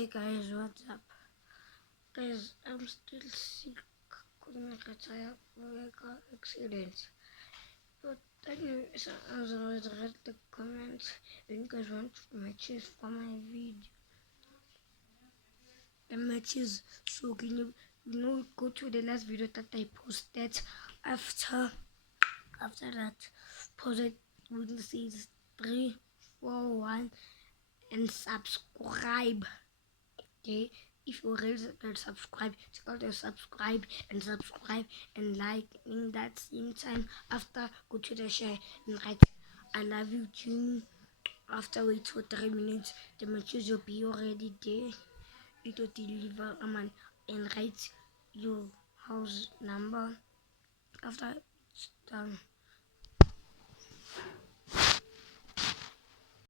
Hey guys, what's up? Guys, I'm still sick. Couldn't retire for a car accident. But anyways, as always, read the comments. And you guys want matches for my video. The matches. So can you go to the last video that I posted after that posted with says 3, 4, 1 and subscribe. Okay, if you already subscribe, check out the subscribe and like in that same time. After, go to the share and write I love you too. After, wait for 3 minutes, the message will be already there. It will deliver and write your house number. After it's done.